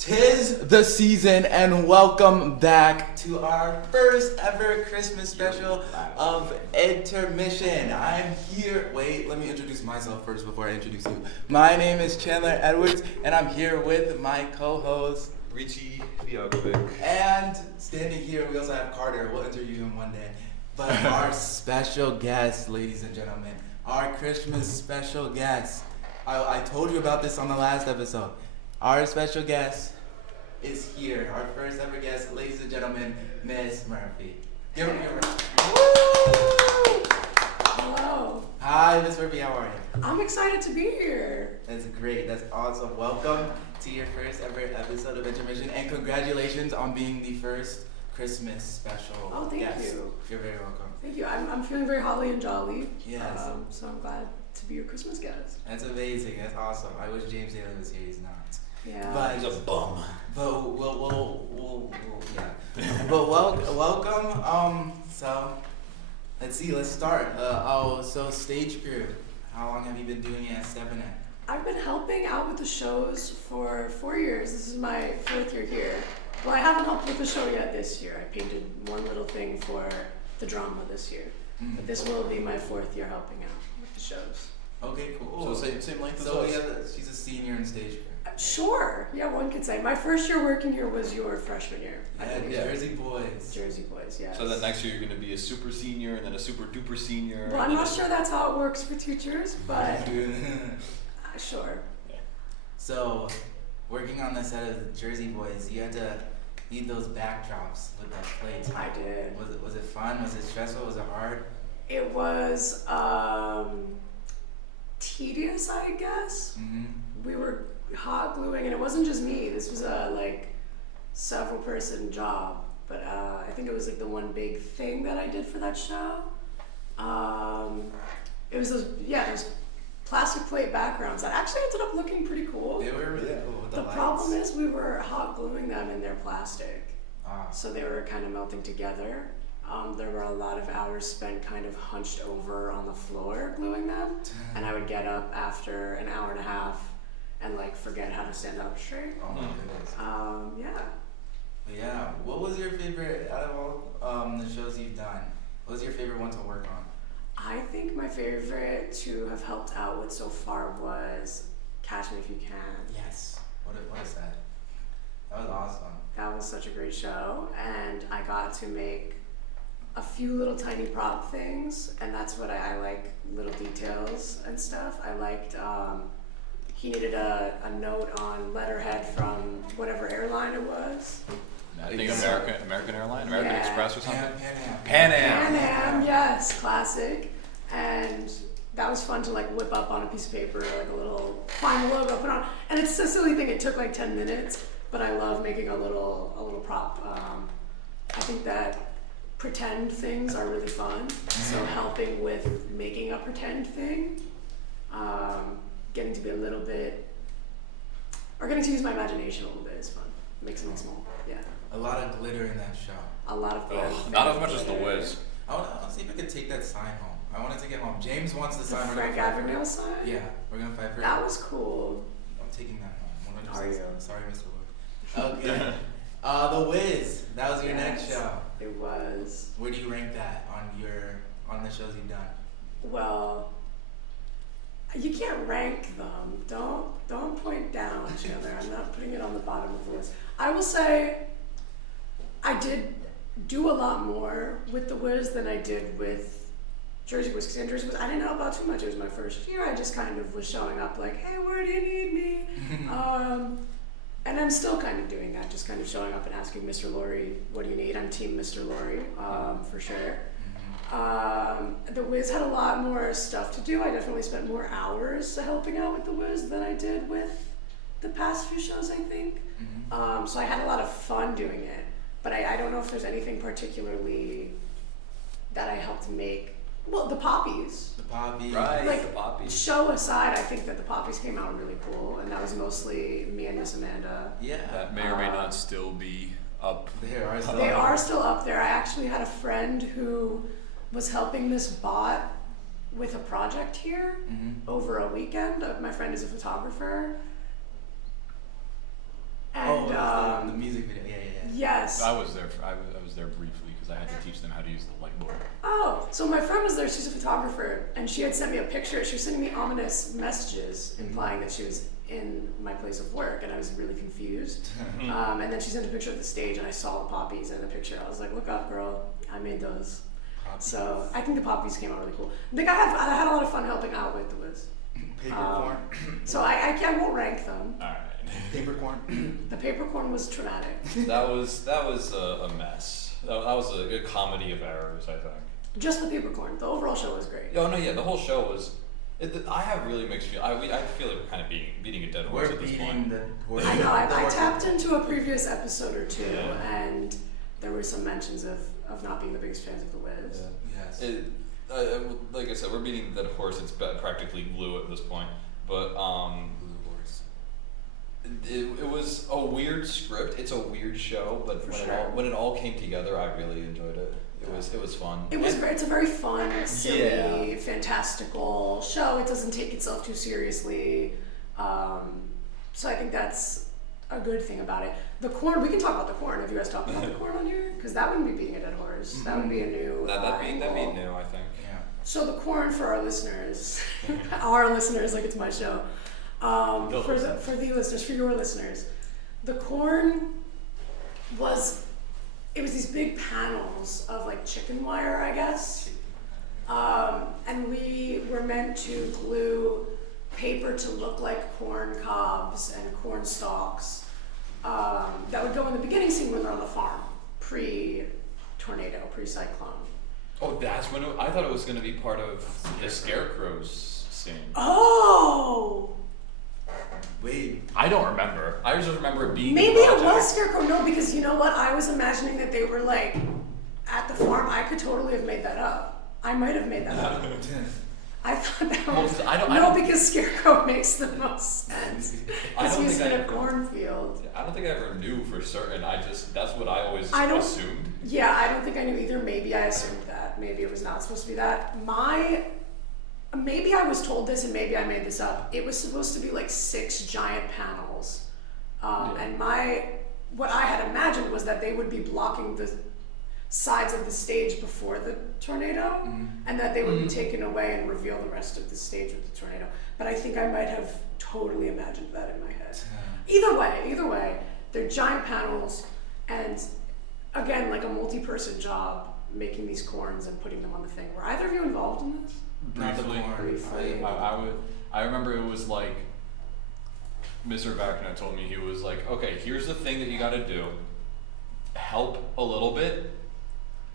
'Tis the season, and welcome back to our first ever Christmas special of Intermission. I'm here. Wait, let me introduce myself first before I introduce you. My name is Chandler Edwards, and I'm here with my co-host Richie Fiagovic. And standing here, we also have Carter. We'll interview him one day. But our special guest, ladies and gentlemen, our Christmas special guest. I told you about this on the last episode. Our special guest is here. Our first ever guest, ladies and gentlemen, Miss Murphy. Give her a Woo! Hello. Hi, Miss Murphy. How are you? I'm excited to be here. That's great. That's awesome. Welcome to your first ever episode of Intermission, and congratulations on being the first Christmas special Oh, thank guest. you. You're very welcome. Thank you. I'm feeling very holly and jolly. Yes. So I'm glad to be your Christmas guest. That's amazing. That's awesome. I wish James Taylor was here. He's not. Yeah. But He's a bum. But we'll yeah. But welcome. So let's see. Let's start. So stage crew. How long have you been doing it at Stephanie? I've been helping out with the shows for 4 years. This is my 4th year here. Well, I haven't helped with the show yet this year. I painted one little thing for the drama this year. But this will be my 4th year helping out with the shows. Okay, cool. So same length as So us. she's a senior in stage crew. Sure. Yeah, one could say. My first year working here was your freshman year. Yeah, Jersey boys. Jersey boys, yes. So then next year you're going to be a super senior and then a super duper senior. Well, I'm not sure that's how it works for teachers, but sure. So, working on the set of the Jersey Boys, you had to need those backdrops with that plate. I did. Was it fun? Was it stressful? Was it hard? It was tedious, I guess. Mm-hmm. We were hot gluing, and it wasn't just me. This was a several person job, but I think it was the one big thing that I did for that show. It was those plastic plate backgrounds that actually ended up looking pretty cool. They were really cool with the lights. Problem is we were hot gluing them in their plastic. Ah. So they were kind of melting together. There were a lot of hours spent kind of hunched over on the floor gluing them, and I would get up after an hour and a half and forget how to stand up straight. Oh my goodness. Yeah. But yeah, what was your favorite out of all the shows you've done? What was your favorite one to work on? I think my favorite to have helped out with so far was Catch Me If You Can. Yes. What is that? That was awesome. That was such a great show, and I got to make a few little tiny prop things, and that's what I like, little details and stuff. I liked, he needed a note on letterhead from whatever airline it was. I think American Airline, American Express or something. Pan Am. Pan Am, yes, classic. And that was fun to whip up on a piece of paper, a little final logo put on. And it's a silly thing, it took 10 minutes, but I love making a little prop. I think that pretend things are really fun. So helping with making a pretend thing, getting to be getting to use my imagination a little bit is fun. Make something small, yeah. A lot of glitter in that show. A lot of things. Oh, not as much as The Wiz. I want to see if we could take that sign home. I want to take it home. James wants the The sign. Frank Abagnale sign? Yeah, we're gonna fight for it. That was cool. I'm taking that home. 100%. Are you? Sorry, Mr. Lord. Okay. The Wiz. That was your next Yes, show. It was. Where do you rank that on the shows you've done? Well, you can't rank them. Don't point down, Chandler. I'm not putting it on the bottom of the list. I will say I did do a lot more with The Wiz than I did with Jersey Boys. Because in Jersey Boys, I didn't help out too much. It was my first year. I just kind of was showing up hey, where do you need me? And I'm still kind of doing that, just kind of showing up and asking Mr. Laurie, what do you need? I'm team Mr. Laurie, for sure. The Wiz had a lot more stuff to do. I definitely spent more hours helping out with The Wiz than I did with the past few shows, I think. So I had a lot of fun doing it, but I don't know if there's anything particularly that I helped make. Well, the Poppies. The Poppies. Right, the Poppies. Show aside, I think that the Poppies came out really cool, and that was mostly me and Miss Amanda. Yeah. That may or may not still be up. They are still up there. I actually had a friend who was helping Miss Bott with a project here over a weekend. My friend is a photographer. And Yes. I was there. I was there briefly because I had to teach them how to use the light board. Oh, so my friend was there. She's a photographer, and she had sent me a picture. She was sending me ominous messages implying that she was in my place of work, and I was really confused. And then she sent a picture of the stage, and I saw the poppies in the picture. I was like, "Look up, girl! I made those." Poppies. So I think the poppies came out really cool. I think I had a lot of fun helping out with the Wiz. Paper corn. So I won't rank them. All right. Paper corn. The paper corn was traumatic. That was a mess. That was a comedy of errors, I think. Just the paper corn. The overall show was great. Oh no, yeah, the whole show was. I have really mixed feelings. I feel like we're kind of beating a dead horse We're at this beating point. the horse. I know. I The horse. tapped into a previous episode or two, Yeah. and there were some mentions of not being the biggest fans of the Wiz. Yes. Like I said, we're beating the dead horse. It's practically glue at this point. But Blue horse. it was a weird script. It's a weird show, but For when sure. when it all came together, I really enjoyed it. It was fun. It's a very fun, silly, fantastical show. It doesn't take itself too seriously. So I think that's a good thing about it. The corn, we can talk about the corn. Have you guys talked about the corn on here? Because that wouldn't be beating a dead horse. That would be a new That'd be angle. new, I think. Yeah. So the corn for our listeners, our listeners, like it's my show. For the listeners, for your listeners, the corn was these big panels of like chicken wire, I guess. And we were meant to glue paper to look like corn cobs and corn stalks that would go in the beginning scene when they're on the farm, pre-tornado, pre-cyclone. Oh, that's when I thought it was going to be part of the Scarecrow's scene. Oh! Wait. I don't remember. I just remember it being. Maybe the it project. was Scarecrow. No, because you know what? I was imagining that they were like at the farm. I could totally have made that up. I might have made that up. I thought that was because Scarecrow makes the most sense. I Because don't he's think in I a ever- cornfield. I don't think I ever knew for certain. That's what I always I don't- assumed. Yeah, I don't think I knew either. Maybe I assumed that. Maybe it was not supposed to be that. Maybe I was told this and maybe I made this up. It was supposed to be like 6 giant panels. And what I had imagined was that they would be blocking the sides of the stage before the tornado, and that they would be taken away and reveal the rest of the stage with the tornado. But I think I might have totally imagined that in my head. Either way, they're giant panels, and again, like a multi-person job making these corns and putting them on the thing. Were either of you involved in this? Not the Briefly. corn. Briefly. I remember it was like Mr. Vacna told me, he was like, okay, here's the thing that you got to do. Help a little bit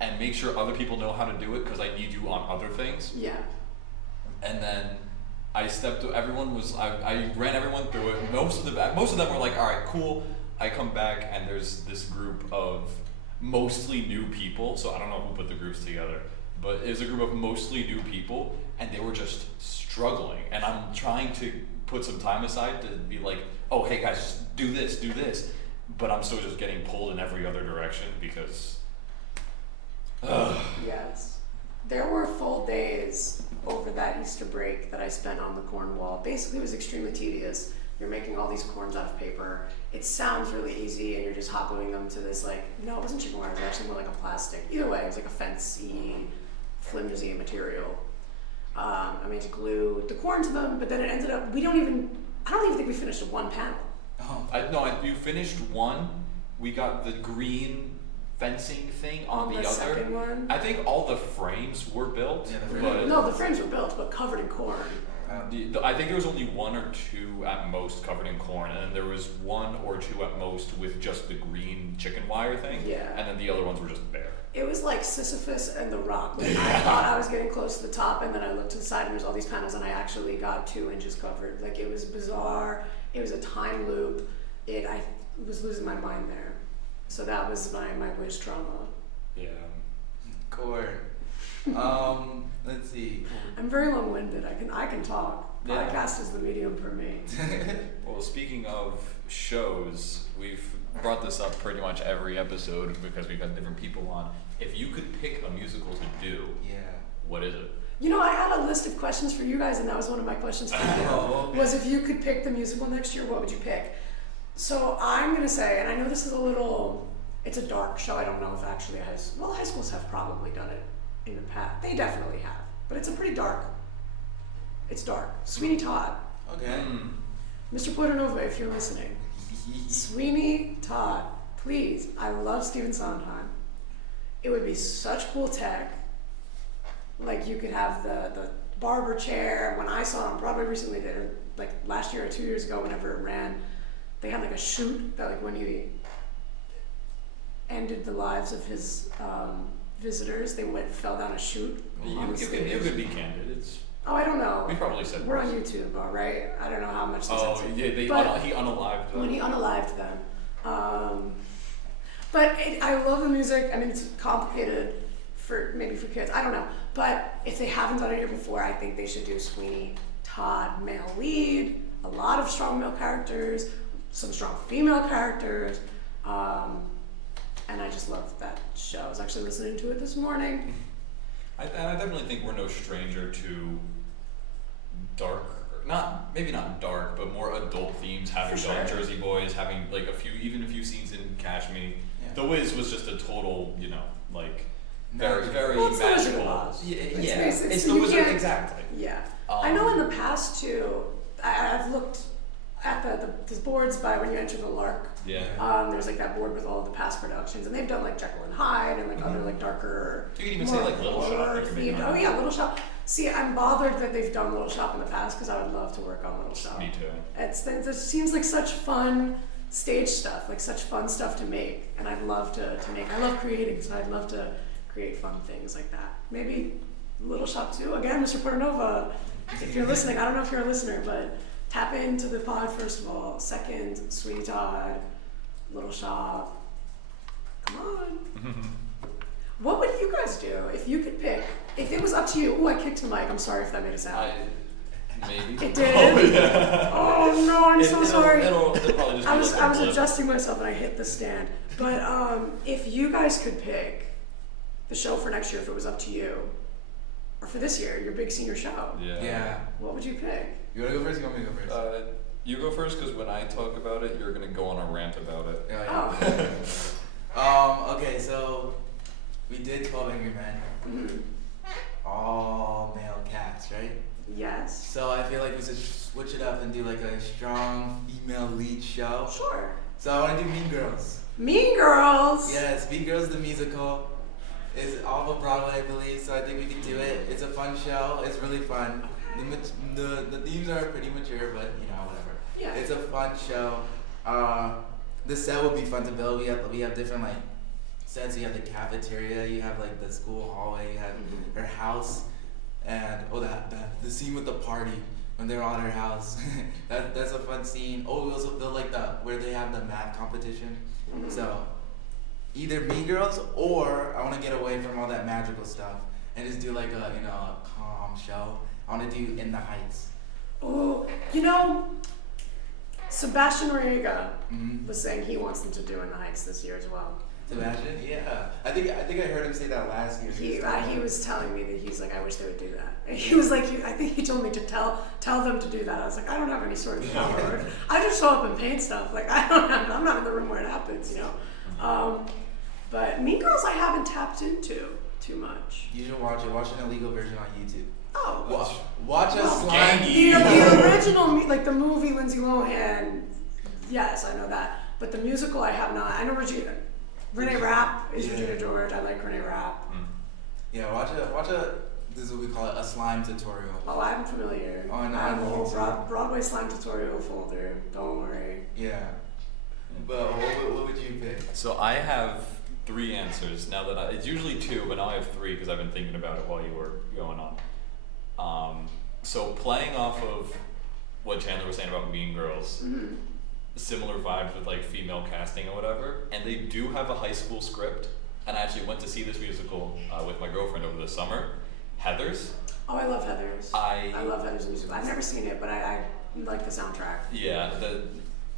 and make sure other people know how to do it because I need you on other things. Yeah. And then I ran everyone through it. Most of them were like, all right, cool. I come back and there's this group of mostly new people. So I don't know who put the groups together, but it was a group of mostly new people and they were just struggling. And I'm trying to put some time aside to be like, oh, hey guys, just do this. But I'm still just getting pulled in every other direction because Yes. There were full days over that Easter break that I spent on the corn wall. Basically, it was extremely tedious. You're making all these corns out of paper. It sounds really easy, and you're just hot gluing them to this, no, it wasn't chicken wire, it was actually more like a plastic. Either way, it was like a fancy, flimsy material. I made to glue the corn to them, but then it ended up, I don't even think we finished one panel. Oh. you finished one. We got the green fencing thing on the other. Second one? I think all the frames were built, Yeah, the frames. but No, the frames were built, but covered in corn. I think there was only 1 or 2 at most covered in corn, and then there was 1 or 2 at most with just the green chicken wire thing. Yeah. And then the other ones were just bare. It was like Sisyphus and the Rock. Like, I thought I was getting close to the top, and then I looked to the side, and there's all these panels, and I actually got 2 inches covered. Like, it was bizarre. It was a time loop. I was losing my mind there. So that was my Wiz trauma. Yeah. Corn. Let's see. I'm very long-winded. I can talk. Yeah. Podcast is the medium for me. Well, speaking of shows, we've brought this up pretty much every episode because we've had different people on. If you could pick a musical to do, Yeah. what is it? You know, I had a list of questions for you guys, and that was one of my questions for you. Oh, okay. Was if you could pick the musical next year, what would you pick? So I'm gonna say, and I know this is a little It's a dark show. I don't know if actually high schools have probably done it in the past. They definitely have, but it's a pretty dark. It's dark. Sweeney Todd. Okay. Mr. Portanova, if you're listening. Sweeney Todd, please. I love Stephen Sondheim. It would be such cool tech. Like you could have the barber chair. When I saw it on Broadway recently, like last year or 2 years ago, whenever it ran, they had like a chute that like when he ended the lives of his visitors, they fell down a chute. You could be candid. It's. Oh, I don't know. We probably said we're worse. on YouTube, all right? I don't know how much. Oh yeah, he unalived them. When he unalived them. But I love the music. I mean, it's complicated maybe for kids. I don't know. But if they haven't done it here before, I think they should do Sweeney Todd male lead. A lot of strong male characters, some strong female characters, and I just love that show. I was actually listening to it this morning. I definitely think we're no stranger to dark, maybe not dark, but more adult themes. Having done Jersey Boys, having like a few scenes in Cash Me. Yeah. The Wiz was just a total, like very it's magical. It's the Wizard, exactly. Yeah, I know in the past too. I've looked at the boards by when you enter the Lark. Yeah. There's like that board with all of the past productions, and they've done like Jekyll and Hyde and like other like darker. You can even say like Little Shop. Oh yeah, Little Shop. See, I'm bothered that they've done Little Shop in the past because I would love to work on Little Shop. Me too. It seems like such fun stage stuff, like such fun stuff to make, and I'd love to make. I love creating, so I'd love to create fun things like that. Maybe Little Shop too. Again, Mr. Portanova, if you're listening, I don't know if you're a listener, but tap into the pod first of all. Second, Sweeney Todd, Little Shop. Come on. What would you guys do if you could pick? If it was up to you. Oh, I kicked the mic. I'm sorry if that made a sound. Maybe. It did. Oh, yeah. Oh no, I'm so sorry. It'll probably just I was adjusting myself and I hit the stand. But if you guys could pick the show for next year, if it was up to you, or for this year, your big senior show. Yeah. What would you pick? You wanna go first? You want me to go first? You go first, because when I talk about it, you're gonna go on a rant about it. Oh. Okay, so we did 12 Angry Men. Mm-hmm. All male cast, right? Yes. So I feel like we should switch it up and do like a strong female lead show. Sure. So I want to do Mean Girls. Mean Girls. Yes, Mean Girls the musical is off of Broadway, I believe. So I think we can do it. It's a fun show. It's really fun. The themes are pretty mature, but whatever. Yeah. It's a fun show. The set will be fun to build. We have different like sets. You have the cafeteria. You have like the school hallway. You have her house, and the scene with the party when they're on her house. That's a fun scene. Oh, we also build like where they have the math competition. Mm-hmm. So either Mean Girls or I want to get away from all that magical stuff and just do like a calm show. I want to do In the Heights. Oh, Sebastian Noriega was saying he wants them to do In the Heights this year as well. Sebastian, yeah. I think I heard him say that last year. He was telling me that he's like, I wish they would do that. And he was like, I think he told me to tell them to do that. I was like, I don't have any sort of power. I just show up and paint stuff. Like I'm not in the room where it happens, But Mean Girls I haven't tapped into too much. You should watch it. Watch an illegal version on YouTube. Oh, watch a slime. The original, like the movie Lindsay Lohan. Yes, I know that. But the musical I have not. I know Renee Rapp is Regina George. I like Renee Rapp. Yeah, watch a. This is what we call it, a slime tutorial. Oh, I'm familiar. Oh, no, I have a whole Broadway slime tutorial folder. Don't worry. Yeah. But what would you pick? So I have 3 answers now that it's usually 2, but now I have 3 because I've been thinking about it while you were going on. So playing off of what Chandler was saying about Mean Girls, similar vibes with like female casting or whatever, and they do have a high school script. And I actually went to see this musical with my girlfriend over the summer, Heathers. Oh, I love Heathers. I love Heathers musical. I've never seen it, but I like the soundtrack. Yeah.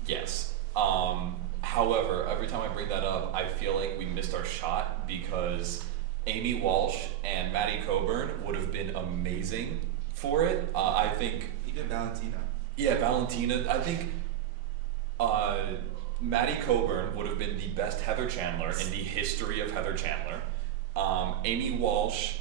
Yes. However, every time I bring that up, I feel like we missed our shot because Amy Walsh and Maddie Coburn would have been amazing for it. I think even Valentina. Yeah, Valentina. I think Maddie Coburn would have been the best Heather Chandler in the history of Heather Chandler. Amy Walsh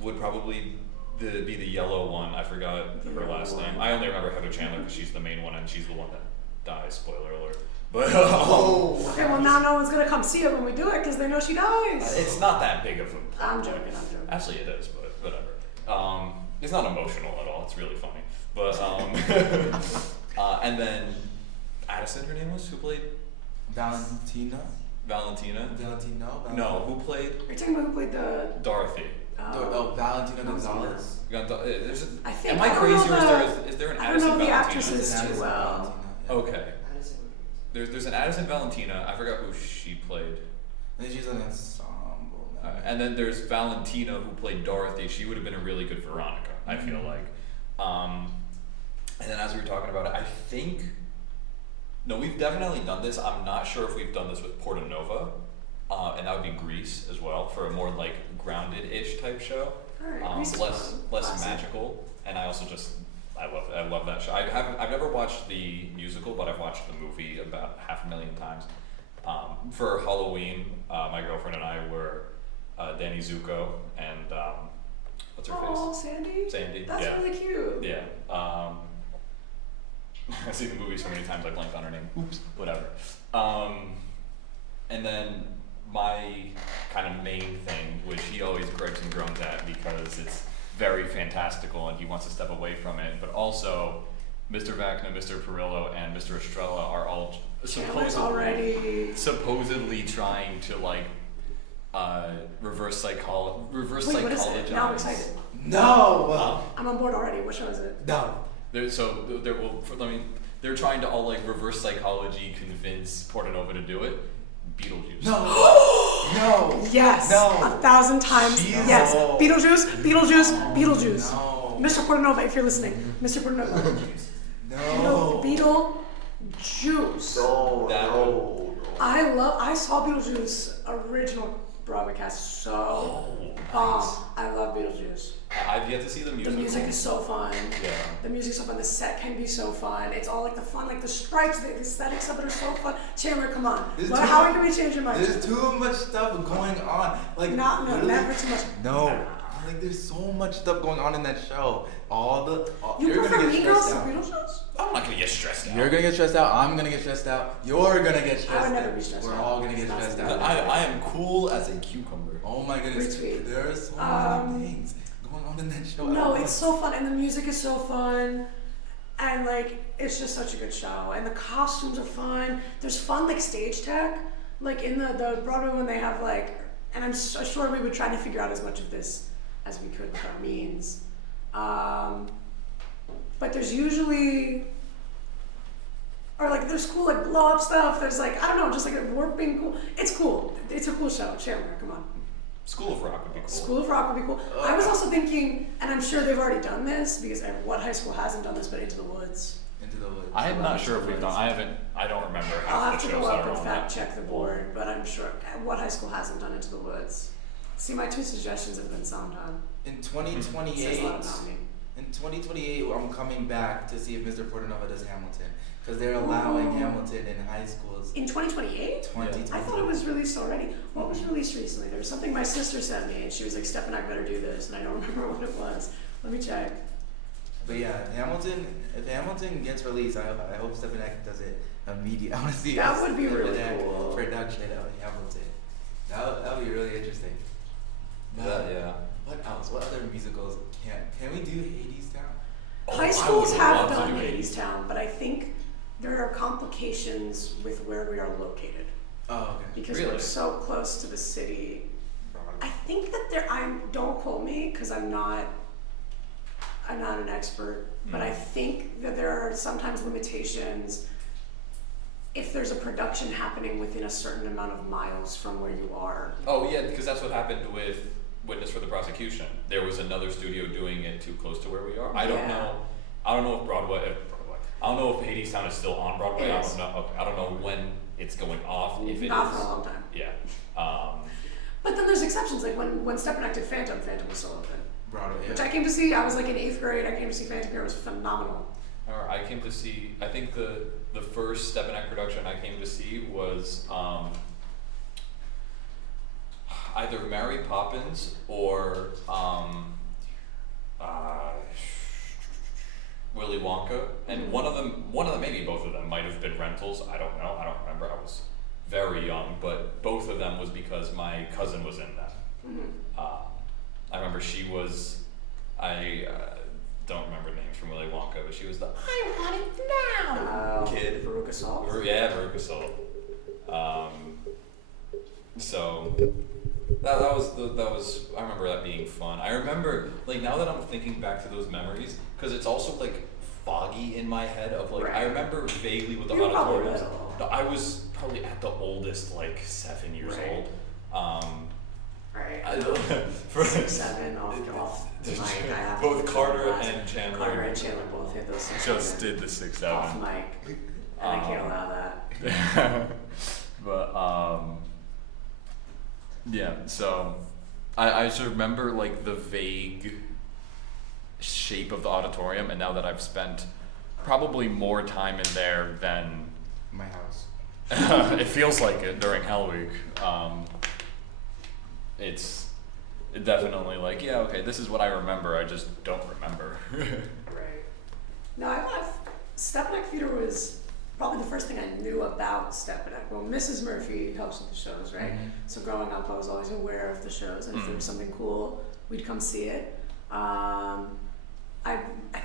would probably be the yellow one. I forgot her last name. I only remember Heather Chandler because she's the main one and she's the one that dies. Spoiler alert. But okay, well now no one's gonna come see it when we do it because they know she dies. it's not that big of a. I'm joking. Actually, it is, but whatever. It's not emotional at all. It's really funny. But and then Addison, her name was, who played Valentina. Valentina. No, who played Are you talking about who played the? Dorothy? Valentina Gonzalez. I think. Am I crazy or is there an I Addison don't know the Valentina? actresses too well. Okay. There's an Addison Valentina. I forgot who she played. I think she's an ensemble. And then there's Valentina who played Dorothy. She would have been a really good Veronica, I feel like. And then as we were talking about it, I think, no, we've definitely done this. I'm not sure if we've done this with Porta Nova, and that would be Grease as well, for a more like grounded-ish type show. Alright, less Classic. magical. And I also just, I love that show. I've never watched the musical, but I've watched the movie about 500,000 times. For Halloween, my girlfriend and I were Danny Zuko and what's her Oh, face? Sandy. Sandy. That's yeah. really cute. Yeah. I've seen the movie so many times I blanked on her name. Oops. Whatever. And then my kind of main thing, which he always gripes and groans at because it's very fantastical and he wants to step away from it, but also Mr. Vacna, Mr. Perillo, and Mr. Estrella are all supposedly trying to like reverse psychology. Wait, what is it? Now I'm excited. No. I'm on board already. What show is it? No. They're trying to all like reverse psychology convince Portanova to do it. Beetlejuice. No. Yes. No. 1,000 times. Jesus. Yes. Beetlejuice. No. Mr. Portanova, if you're listening. Mr. Portanova. No. Beetlejuice. No. I saw Beetlejuice original Broadway cast I love Beetlejuice. I've yet to see the The musical. music is so fun. Yeah. The music's so fun. The set can be so fun. It's all like the fun, like the stripes, the aesthetics of it are so fun. Chandler, come on. How can we change your mind? There's too much stuff going on. Like No, never too much. No. Like there's so much stuff going on in that show. You you're prefer gonna get Mean Girls stressed to out. Beetlejuice? I'm not gonna get stressed out. You're gonna get stressed out. I'm gonna get stressed out. You're gonna get stressed out. I would never be stressed We're out. all gonna get It's not stressed something out. I am cool as a cucumber. Oh my goodness. Retweet. There are so many things going on in that show. No, it's so fun, and the music is so fun, and like it's just such a good show, and the costumes are fun. There's fun like stage tech, like in the Broadway when they have like, and I'm sure we would try to figure out as much of this as we could with our means. But there's usually, or like there's cool like blow up stuff. There's like I don't know, just like a warping cool. It's cool. It's a cool show. Chandler, come on. School of Rock would be cool. School of Rock would be cool. I was also thinking, and I'm sure they've already done this because what high school hasn't done this, but Into the Woods. Into the Woods. I'm not sure if we've done. I don't remember I'll half have the to shows go that up are and on fact that. check the board, but I'm sure what high school hasn't done Into the Woods. See, my two suggestions have been sound on. In Says a lot 2028, about me. in 2028, I'm coming back to see if Mr. Portanova does Hamilton because they're allowing Ooh. Hamilton in high schools. In 2028? 2028. I thought it was released already. What was released recently? There was something my sister sent me, and she was like, "Steph and I better do this," and I don't remember what it was. Let me check. But yeah, Hamilton. If Hamilton gets released, I hope Stephen Eck does it immediately. I want to see That would be Stephen really Eck cool. production of Hamilton. That would be really interesting. Yeah. What else? What other musicals can we do? Hadestown. High I schools would have love to done do Hadestown, but I think there are complications with where we are located Oh, okay. because Really? we're so close to the city. I think that don't quote me because I'm not an expert, but I think that there are sometimes limitations if there's a production happening within a certain amount of miles from where you are. Oh yeah, because that's what happened with Witness for the Prosecution. There was another studio doing it too close to where we are. I don't know if Broadway. I don't know if Hadestown is still on Broadway. It I is. don't know. Okay, I don't know when it's going off. If it Not is. for a long time. Yeah. But then there's exceptions, like when Stephen acted Phantom was still open. Broadway. Which Yeah. I came to see, I was like in 8th grade, I came to see Phantom here, it was phenomenal. Or I came to see. I think the first Step and Act production I came to see was either Mary Poppins or Willy Wonka, and one of them, maybe both of them might have been rentals. I don't know. I don't remember. I was very young, but both of them was because my cousin was in them. I remember she was. I don't remember names from Willy Wonka, but she was the I want it now kid. Veruca Salt. Yeah, Veruca Salt. So that was I remember that being fun. I remember like now that I'm thinking back to those memories, because it's also like foggy in my head of like I remember vaguely with the auditoriums. No, I was probably at the oldest like 7 years old. Right. For 6, 7 off. Mic. Both Carter and Chandler. Carter and Chandler both hit those 6, just did the 6, 7 off mic, and I can't allow that. But yeah. So I just remember like the vague shape of the auditorium, and now that I've spent probably more time in there than My house. it feels like it during Hell Week. It's definitely like, yeah, okay, this is what I remember, I just don't remember. Right. No, I thought Step and Act Theater was probably the first thing I knew about Step and Act. Well, Mrs. Murphy helps with the shows, right? Mm-hmm. So growing up, I was always aware of the shows, and if there was something cool, we'd come see it. I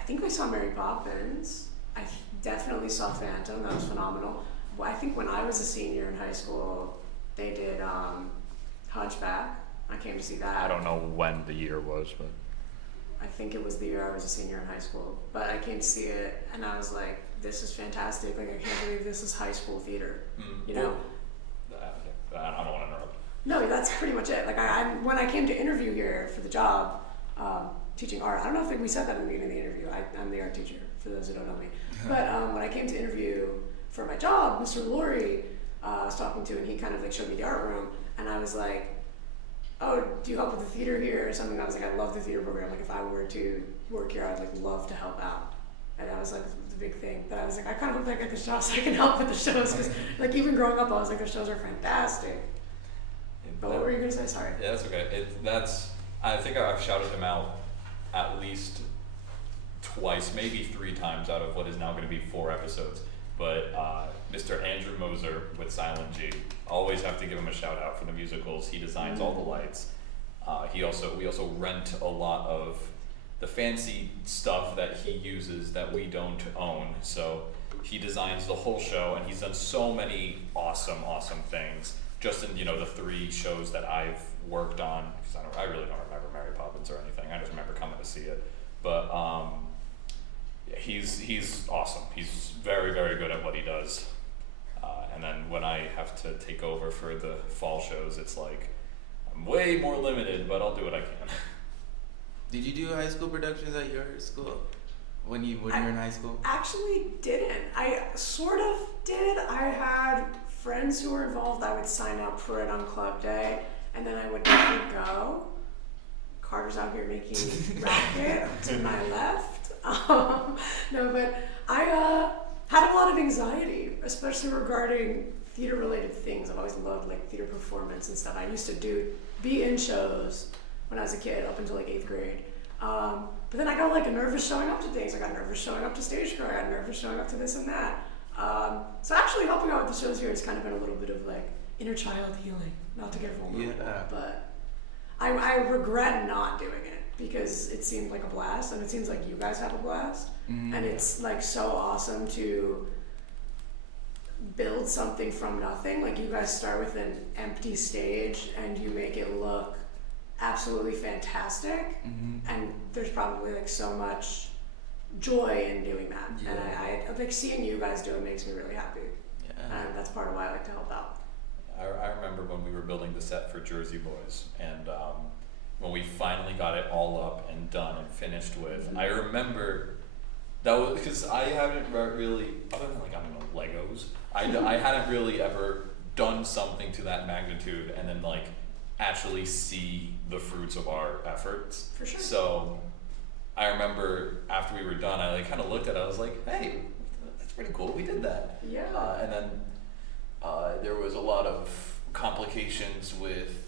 think we saw Mary Poppins. I definitely saw Phantom. That was phenomenal. Well, I think when I was a senior in high school, they did Hunchback. I came to see that. I don't know when the year was, but I think it was the year I was a senior in high school. But I came to see it, and I was like, this is fantastic. Like, I can't believe this is high school theater. You know? I don't want to interrupt. No, that's pretty much it. Like, when I came to interview here for the job, teaching art, I don't know if we said that in the beginning of the interview. I'm the art teacher, for those who don't know me. But when I came to interview for my job, Mr. Laurie I was talking to, and he kind of like showed me the art room, and I was like, oh, do you help with the theater here or something? I was like, I love the theater program. Like, if I were to work here, I'd like love to help out. And that was like the big thing. But I was like, I kind of hope I get the shows so I can help with the shows, because like even growing up, I was like, the shows are fantastic. But what were you gonna say? Sorry. Yeah, that's okay. I think I've shouted him out at least twice, maybe 3 times out of what is now going to be 4 episodes. But Mr. Andrew Moser with Silent G, always have to give him a shout out for the musicals. He designs all the lights. We also rent a lot of the fancy stuff that he uses that we don't own. So he designs the whole show, and he's done so many awesome things. Just in the 3 shows that I've worked on, because I really don't remember Mary Poppins or anything. I just remember coming to see it. But he's awesome. He's very good at what he does. And then when I have to take over for the fall shows, it's like I'm way more limited, but I'll do what I can. Did you do high school productions at your school when you were in high school? Actually didn't. I sort of did. I had friends who were involved. I would sign up for it on club day, and then I would never go. Carter's out here making racket to my left. No, but I had a lot of anxiety, especially regarding theater-related things. I've always loved like theater performance and stuff. I used to be in shows when I was a kid up until like 8th grade. But then I got like nervous showing up to things. I got nervous showing up to stage crew. I got nervous showing up to this and that. So actually helping out with the shows here has kind of been a little bit of like inner child healing, not to get vulnerable, but I regret not doing it because it seemed like a blast, and it seems like you guys have a blast, and it's like so awesome to build something from nothing. Like, you guys start with an empty stage and you make it look absolutely fantastic, and there's probably like so much joy in doing that. And I like seeing you guys do it makes me really happy. And that's part of why I like to help out. I remember when we were building the set for Jersey Boys, and when we finally got it all up and done and finished with, I remember that was because I haven't really, other than like, I don't know, Legos, I hadn't really ever done something to that magnitude and then like actually see the fruits of our efforts. For sure. So I remember after we were done, I like kind of looked at it. I was like, hey, that's pretty cool. We did that. Yeah. And then there was a lot of complications with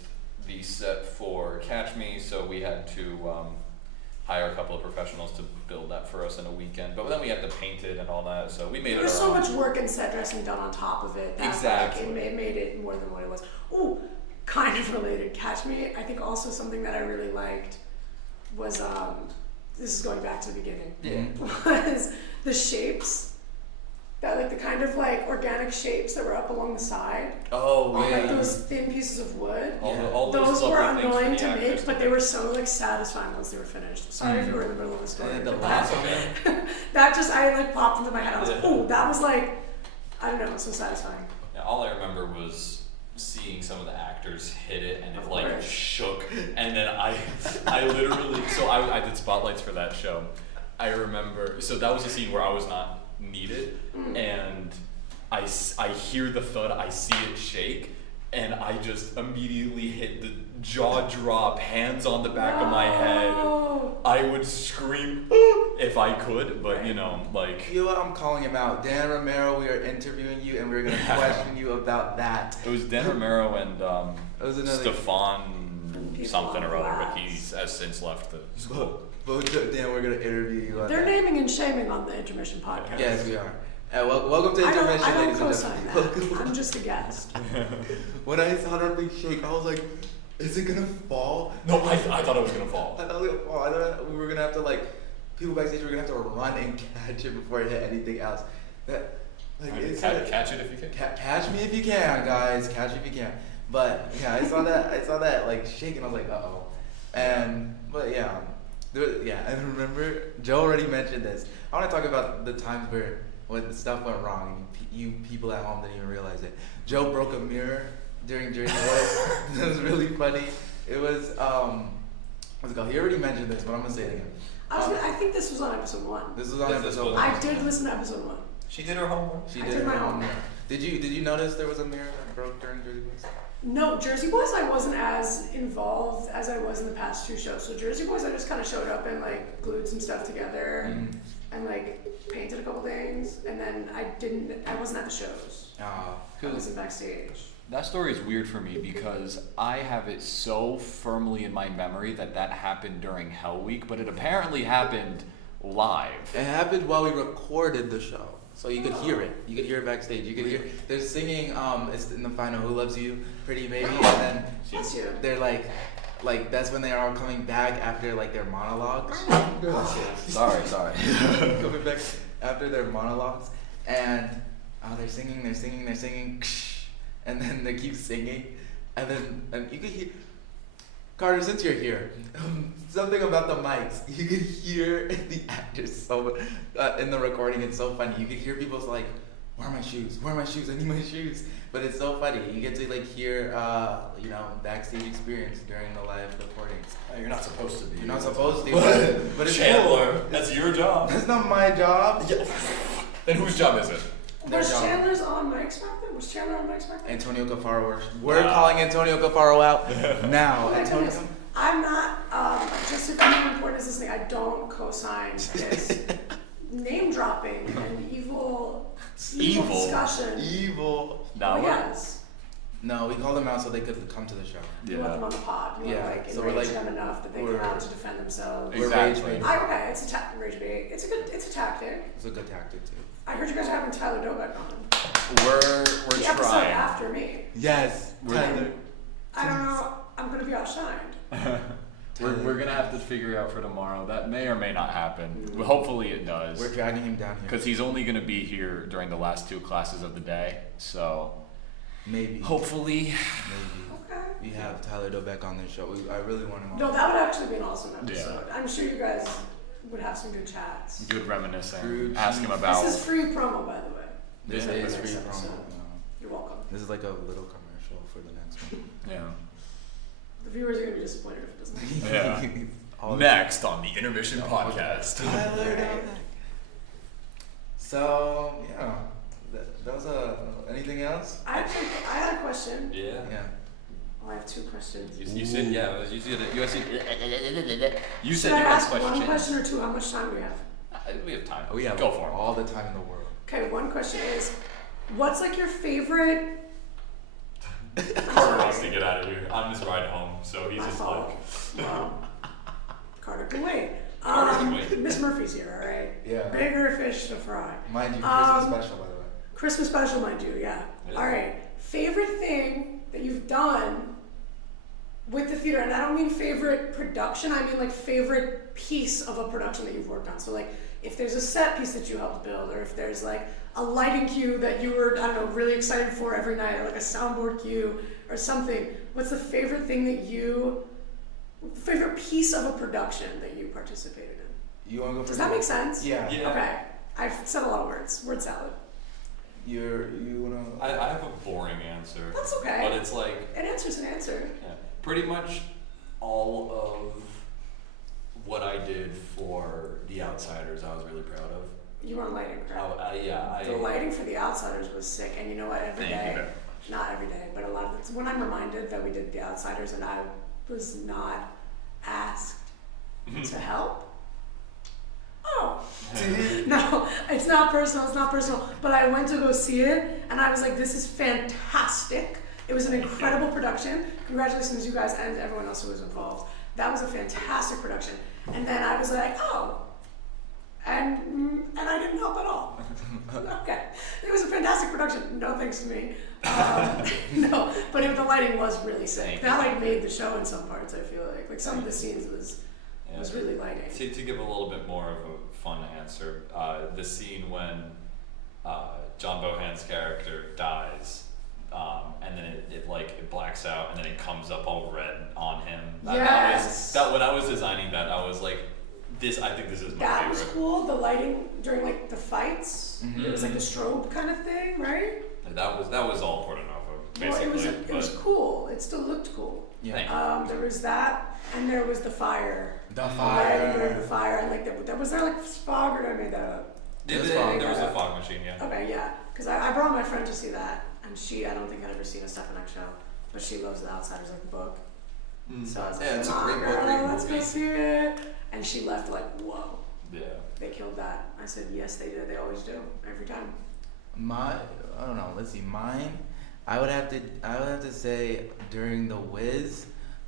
the set for Catch Me, so we had to hire a couple of professionals to build that for us in a weekend. But then we had to paint it and all that, so we made it. There's our so own. much work and set dressing done on top of it. That, Exactly. Like, it made it more than what it was. Ooh, kind of related. Catch Me. I think also something that I really liked was this is going back to the beginning. Yeah. Was the shapes. That like the kind of like organic shapes that were up along the side. Oh, Like yeah. those thin pieces of wood. All Those were lovely things for annoying the to actors make, but they were so like satisfying once they were finished. Sorry if you were in the middle of the story. And the but last that- one. that just I like popped into my head. I was like, Yeah. oh, that was like, I don't know, so satisfying. Yeah, all I remember was seeing some of the actors hit it and it Of like course. shook, and then I literally, so I did spotlights for that show. I remember, so that was a scene where I was not needed, and I hear the thud, I see it shake, and I just immediately hit the jaw drop, hands on the back of my head. No. I would scream if I could, but you know, like, You know what? I'm calling him out. Dan Romero, we are interviewing you and we're going to question you about that. it was Dan Romero and It was another. Stefan People something or on other, but blast. he has since left the school. Dan, we're going to interview you on They're that. naming and shaming on the Intermission podcast. Yes, we are. Welcome to I Intermission, don't ladies and co-sign gentlemen. that. I'm just a guest. When I saw that thing shake, I was like, is it going to fall? No, I thought it was gonna fall. I thought it was going to fall. I thought we were going to have to, like, people backstage were going to have to run and catch it before it hit anything else. That, like, it's like, Catch it if you can. catch me if you can, guys. Catch me if you can. But yeah, I saw that like shaking. I was like, uh-oh. But yeah, I remember Joe already mentioned this. I want to talk about the times where when stuff went wrong and you people at home didn't even realize it. Joe broke a mirror during Jersey Boys. It was really funny. It was what's it called? He already mentioned this, but I'm gonna say it again. I think this was on episode 1. This was on This episode was- one. I did listen to episode 1. She did her homework. She I did did my her own homework. mirror. Did you notice there was a mirror that broke during Jersey Boys? No, Jersey Boys I wasn't as involved as I was in the past 2 shows. So Jersey Boys I just kind of showed up and like glued some stuff together and like painted a couple things, and then I wasn't at the shows. I wasn't backstage. That story is weird for me because I have it so firmly in my memory that happened during Hell Week, but it apparently happened live. It happened while we recorded the show, so you could hear it. You could hear it backstage. You could hear they're singing. It's in the final. Who loves you, pretty baby? And then Bless you. they're like that's when they are all coming back after like their monologues. Sorry. Coming back after their monologues, and they're singing, and then they keep singing, and you could hear. Carter, since you're here, something about the mics. You could hear the actors so in the recording. It's so funny. You could hear people's like, "Where are my shoes? Where are my shoes? I need my shoes." But it's so funny. You get to like hear, backstage experience during the live recordings. You're not supposed to be. You're not supposed to, but it's Chandler, cool. that's your job. That's not my job. Yeah. Then whose job is it? Their Was job. Chandler's on Mike's back then? Was Chandler on Mike's back then? Antonio Cafaro. We're calling Antonio Cafaro out now. Oh my Antonio. goodness. I'm not, just if anyone important is listening, I don't co-sign this name dropping and evil discussion. Evil. No, Oh, yes. No, we called them out so they could come to the show. You want them on the pod. You Yeah, want to so like we're enrage like- them enough that they we're- come out to defend themselves. We're Exactly. rage baiting. Okay, it's a rage bait. It's a tactic. It's a good tactic too. I heard you guys are having Tyler Dobeck on. We're The episode trying. after me. Yes. Tyler. I don't know. I'm gonna be outshined. We're gonna have to figure out for tomorrow. That may or may not happen. Hopefully it does. We're dragging him down here. Because he's only gonna be here during the last 2 classes of the day. So Maybe. hopefully. Maybe. Okay. We have Tyler Dobeck on this show. I really want him on. No, that would actually be an awesome Yeah. episode. I'm sure you guys would have some good chats. Good reminiscing. Scrooge. Ask him about. This is free promo, by the way. This Yeah. is For free next promo. episode. You're welcome. This is like a little commercial for the next one. Yeah. The viewers are gonna be disappointed if it doesn't. Yeah. All the- Next on the Intermission podcast. Tyler Dobeck. So yeah, that was anything else? I had a question. Yeah. Yeah. I have 2 questions. You said you said you said you Should said I you ask had one questions. question or 2? How much time do we have? We have time. We have Go for it. all the time in the world. Okay, one question is, what's like your favorite? Carter wants to get out of here. I'm just riding home, so he's My just fault. like. Well, Carter can wait. Carter can wait. Miss Murphy's here, all right? Yeah. Bigger fish to fry. Mind you, Christmas special, by the way. Christmas special, mind you, yeah. Yeah. All right. Favorite thing that you've done with the theater, and I don't mean favorite production, I mean like favorite piece of a production that you've worked on. So like if there's a set piece that you helped build, or if there's like a lighting cue that you were, I don't know, really excited for every night, or like a soundboard cue or something, what's the favorite thing that favorite piece of a production that you participated in? You want to go first? Does that make sense? Yeah. Yeah. Okay. I've said a lot of words. Word salad. You want to... I have a boring answer. That's okay. But it's like An answer's an answer. yeah, pretty much all of what I did for The Outsiders, I was really proud of. You were on lighting, correct? The I lighting for The Outsiders was sick, and you know what? Every Thank you day, very much. not every day, but a lot of times, when I'm reminded that we did The Outsiders and I was not asked to help. Oh, no, it's not personal, but I went to go see it, and I was like, this is fantastic. It was an incredible production. Congratulations, you guys, and everyone else who was involved. That was a fantastic production. And then I was like, oh, and I didn't help at all. Okay, it was a fantastic production. No thanks to me. No, but the lighting was really sick. That like made the show in some parts. I feel like some of the scenes was really lighting. To give a little bit more of a fun answer, the scene when John Bohan's character dies, and then it blacks out, and then it comes up all red on him. Yes. That when I was designing that, I was like, I think this is my That favorite. was cool. The lighting during like the fights, it was like the strobe kind of thing, right? That was all Portanova, Well, basically. it was cool. It still looked cool. Yeah. There was that, and there was the fire. The Lighting fire. during the fire, and like was there like fog, or did I made that up? There was a fog machine, yeah. Okay, yeah, because I brought my friend to see that, and I don't think I'd ever seen a Stefan show, but she loves The Outsiders, like the book. So I was like, Yeah, it's a "Come on, great book, girl, great let's go movie." see it. And she left like, whoa, Yeah. they killed that. I said, yes, they did. They always do, every time. I don't know. Let's see. Mine. I would have to say during the Wiz,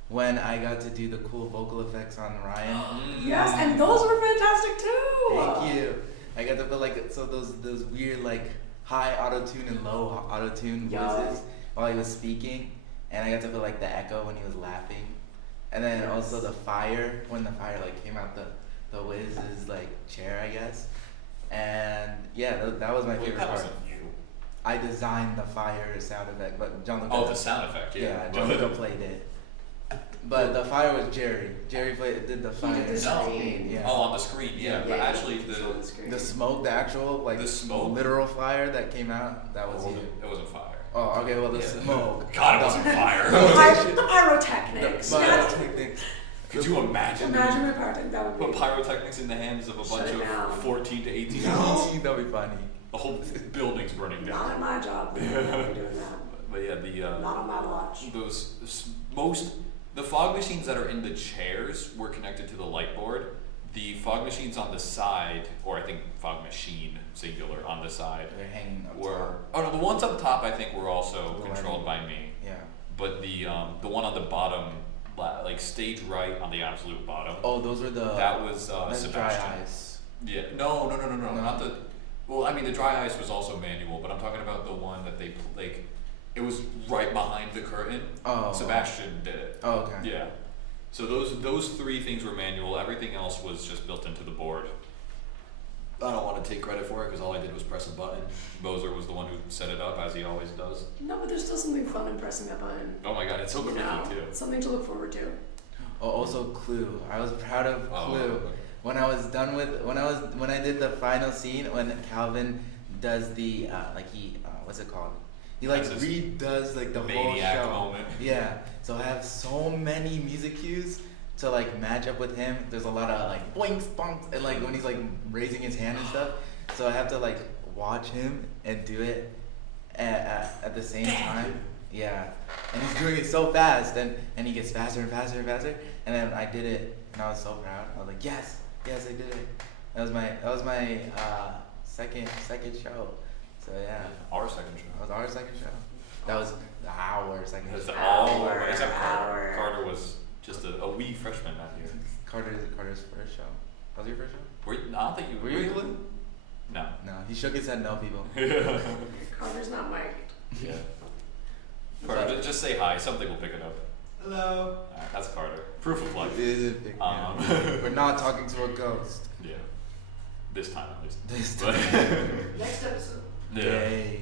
when I got to do the cool vocal effects on Ryan. Yes, and those were fantastic too. Thank you. I got to put those weird like high auto tune and low auto tune Yeah. voices while he was speaking, and I got to put like the echo when he was laughing, and then also the fire when the fire like came out the Wiz's like chair, I guess, and yeah, that was my favorite That part. wasn't you. I designed the fire sound effect, but John Luca. Oh, the sound effect, yeah. Yeah, John Luca played it. But the fire was Jerry. Jerry did the fire. did the screen. Yeah. Oh, on the screen, yeah. But actually, the screen. The smoke, the actual like The smoke? literal fire that came out, that was you. it wasn't fire. Oh, okay. Well, the Yeah. smoke. God, it wasn't fire. The pyrotechnics. The Yeah. pyrotechnics. Could you imagine? Imagine my pyrotechnic. That would Put be. pyrotechnics in the hands of a Shut bunch it down. of 14 to 18 year No. olds. That'd be funny. The whole building's burning Not down. in my job. We're not doing that. But yeah, Not on my watch. the fog machines that are in the chairs were connected to the light board. The fog machines on the side, or I think fog machine singular on the side, They're hanging up were top. the ones up top I think were also The controlled by me. Yeah. But the one on the bottom, like stage right on the absolute bottom, Oh, those were the. that was that's Sebastian. dry ice. Yeah. No, No. not the. Well, I mean the dry ice was also manual, but I'm talking about the one that they like. It was right behind the curtain. Oh. Sebastian did it. Oh, okay. Yeah. So those three things were manual. Everything else was just built into the board. I don't want to take credit for it because all I did was press a button. Bozer was the one who set it up, as he always does. No, but there's still something fun in pressing that button. Oh my god, it's so You quickly know, too. something to look forward to. Oh, also Clue. I was proud of Oh, Clue. okay. When I did the final scene when Calvin does the what's it called? He like That's his redoes like the whole maniac show. moment. Yeah. So I have so many music cues to like match up with him. There's a lot of like boinks, bonks, and like when he's like raising his hand and stuff. So I have to like watch him and do it at the same time. Yeah. and he's doing it so fast, and he gets faster and faster and faster, and then I did it, and I was so proud. I was like, yes, I did it. That was my second show. So yeah. Our second show. That was our second show. That was our second That's show. all except Carter. Carter was just a wee freshman that year. Carter's first show. That was your first show? I don't think you Were you included? No. No, he shook his head no, people. Carter's not Mike. Yeah. Carter, just say hi. Something will pick it up. Hello. Alright, that's Carter. Proof of life. We're not talking to a ghost. Yeah. This time at least. This time. Next episode. Yeah. Yay.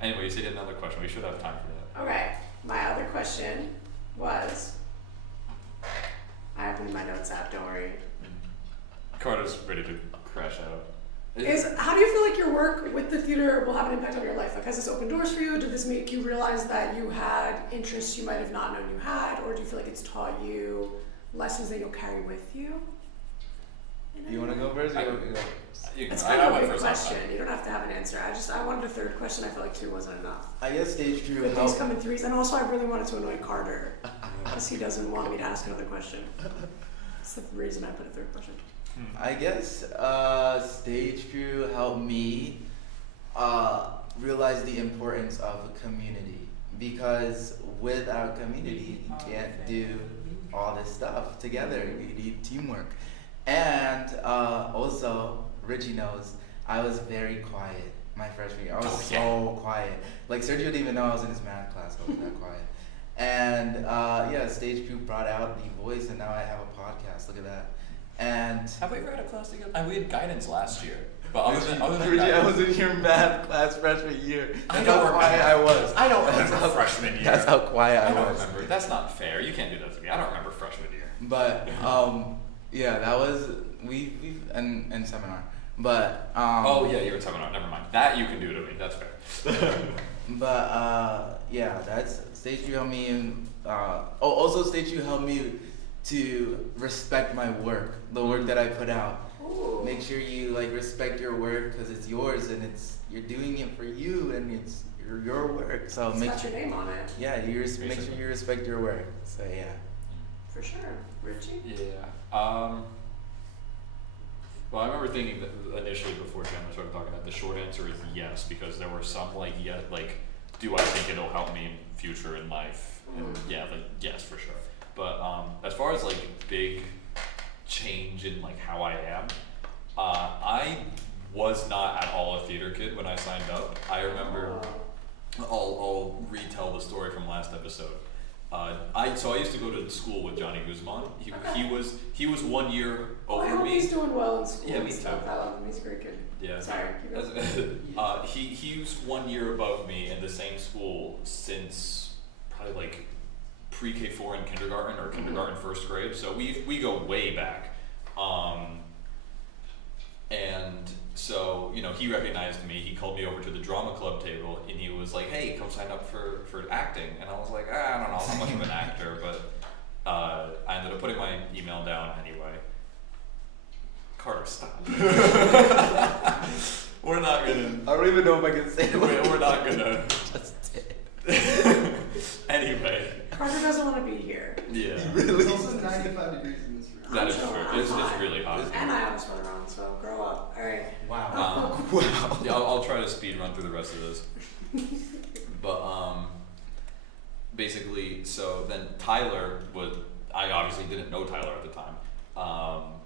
Anyway, you said you had another question. We should have time for that. Okay. My other question was, I opened my notes app, don't worry. Carter's ready to crash out. How do you feel like your work with the theater will have an impact on your life? Like, has this opened doors for you? Did this make you realize that you had interests you might have not known you had? Or do you feel like it's taught you lessons that you'll carry with you? You want to go first? Or you want me to go first? It's kind of a big question. You don't have to have an answer. I wanted a third question. I felt like two wasn't enough. I guess stage crew But these helped. come in threes. And also, I really wanted to annoy Carter because he doesn't want me to ask another question. That's the reason I put a third question. I guess stage crew helped me realize the importance of a community, because without community you can't do all this stuff together. You need teamwork. And also, Richie knows, I was very quiet my freshman year. I was so quiet. Like Sergio didn't even know I was in his math class. I was that quiet. And yeah, stage crew brought out the voice, and now I have a podcast. Look at that. And Have we ever had a class together? We had guidance last year. But other than Richie, I guidance, was in your math class freshman year. I That's don't how quiet I was. I don't That's remember how- freshman year. That's how quiet I I don't was. remember. That's not fair. You can't do that to me. I don't remember freshman year. But yeah, that was we and seminar. But Oh yeah, you were talking about. Never mind. That you can do to me. That's fair. But yeah, that's stage crew helped me. And also stage crew helped me to respect my work, the work that I put out. Ooh. Make sure you like respect your work because it's yours and you're doing it for you and it's your work. So It's make got your name on it. yeah, make sure you respect your work. So yeah. For sure. Richie? Yeah. Well, I remember thinking that initially before Chandler started talking that the short answer is yes, because there were some like do I think it'll help me in future in life? And yeah, like yes for sure. But as far as like big change in like how I am, I was not at all a theater kid when I signed up. I remember I'll retell the story from last episode. I used to go to school with Johnny Guzman. He was 1 year Oh, I over hope me. he's doing well in school Yeah, and me stuff. too. I love him. He's a great kid. Yeah. Sorry. Keep going. He was 1 year above me in the same school since probably like pre-K 4 in kindergarten or kindergarten first grade. So we go way back. And so, you know, he recognized me, he called me over to the drama club table and he was like, hey, come sign up for acting. And I was like, I don't know how much of an actor, but I ended up putting my email down anyway. Carter, stop. We're not gonna. I don't even know if I can say it. We're not gonna. Just did. Anyway. Carter doesn't want to be here. Yeah. Really? It's also 95 degrees in this room. That is I'm true. sure. It's I'm really hot. And I almost went around, so grow up. All right. Wow. Wow. Wow. Yeah, I'll try to speed run through the rest of this. But basically, so then Tyler I obviously didn't know Tyler at the time.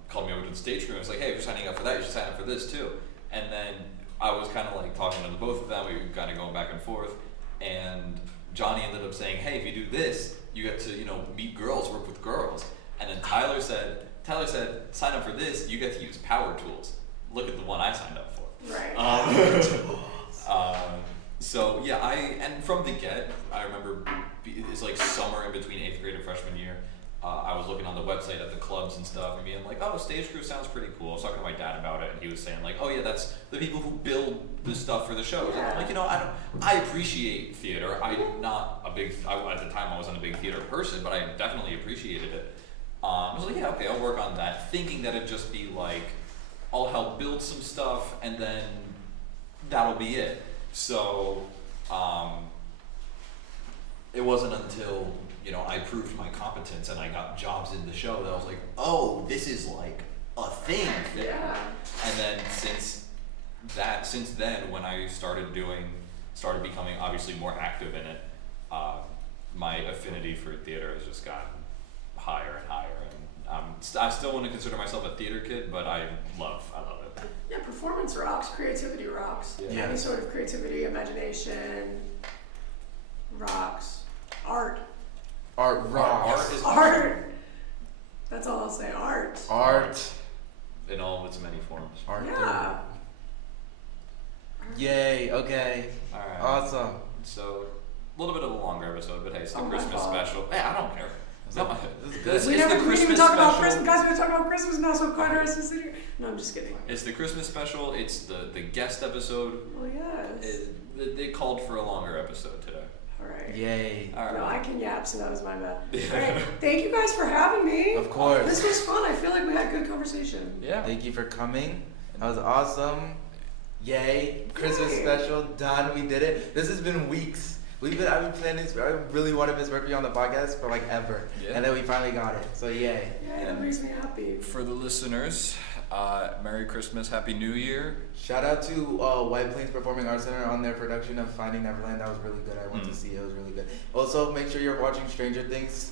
Called me over to the stage room and was like, hey, if you're signing up for that, you should sign up for this too. And then I was kind of like talking to the both of them. We were kind of going back and forth. And Johnny ended up saying, hey, if you do this, you get to, you know, meet girls, work with girls. And then Tyler said, sign up for this, you get to use power tools. Look at the one I signed up for. Right. So yeah, and from the get, I remember it's like summer in between 8th grade and freshman year. I was looking on the website at the clubs and stuff and being like, oh, stage crew sounds pretty cool. I was talking to my dad about it and he was saying like, oh yeah, that's the people who build the stuff for the shows. And I'm like, you know, I appreciate theater. at the time I wasn't a big theater person, but I definitely appreciated it. I was like, yeah, okay, I'll work on that, thinking that it'd just be like, I'll help build some stuff and then that'll be it. So, it wasn't until, you know, I proved my competence and I got jobs in the show that I was like, oh, this is like a thing. Yeah. And then since then, when I started becoming obviously more active in it, my affinity for theater has just gotten higher and higher. And I still want to consider myself a theater kid, but I love it. Yeah, performance rocks, creativity rocks. Yeah. Any sort of creativity, imagination rocks. Art. Art rocks. Art is Art. That's all I'll say. Art. Art. in all of its many forms. Art. Yeah. Yay. Okay. All right. Awesome. So a little bit of a longer episode, but hey, it's the Oh, my Christmas fault. special. Hey, I don't care. No, This is this good. is the We didn't Christmas even talk about special. Christmas. Guys, we're talking about Christmas now, so quite interested to sit here. No, I'm just kidding. It's the Christmas special. It's the guest episode. Oh, yes. They called for a longer episode today. All right. Yay. All right. No, I can yap, so that was my bad. All right. Thank you guys for having me. Of course. This was fun. I feel like we had good conversation. Yeah. Thank you for coming. That was awesome. Yay. Christmas Yay. special done. We did it. This has been weeks. I've been planning this. I really wanted Miss Murphy on the podcast for like ever. Yeah. And then we finally got it. So yay. Yeah, that makes me happy. For the listeners, Merry Christmas, Happy New Year. Shout out to White Plains Performing Arts Center on their production of Finding Neverland. That was really good. I went to see it. It was really good. Also, make sure you're watching Stranger Things.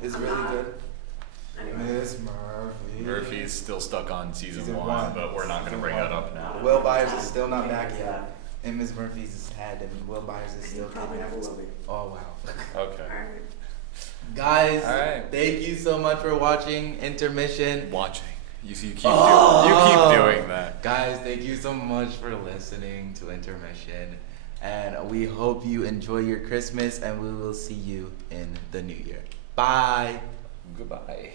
It's really good. Anyway. Miss Murphy. Murphy's still stuck on season Season one, one. but we're not going to Season bring one. that up now. Will Byers is still not back yet. And Miss Murphy's head, and Will Byers is He still probably never kidnapped. will be. Oh, wow. Okay. All right. Guys, All right. thank you so much for watching Intermission. Watching. You keep Oh. doing that. Guys, thank you so much for listening to Intermission. And we hope you enjoy your Christmas, and we will see you in the new year. Bye. Goodbye.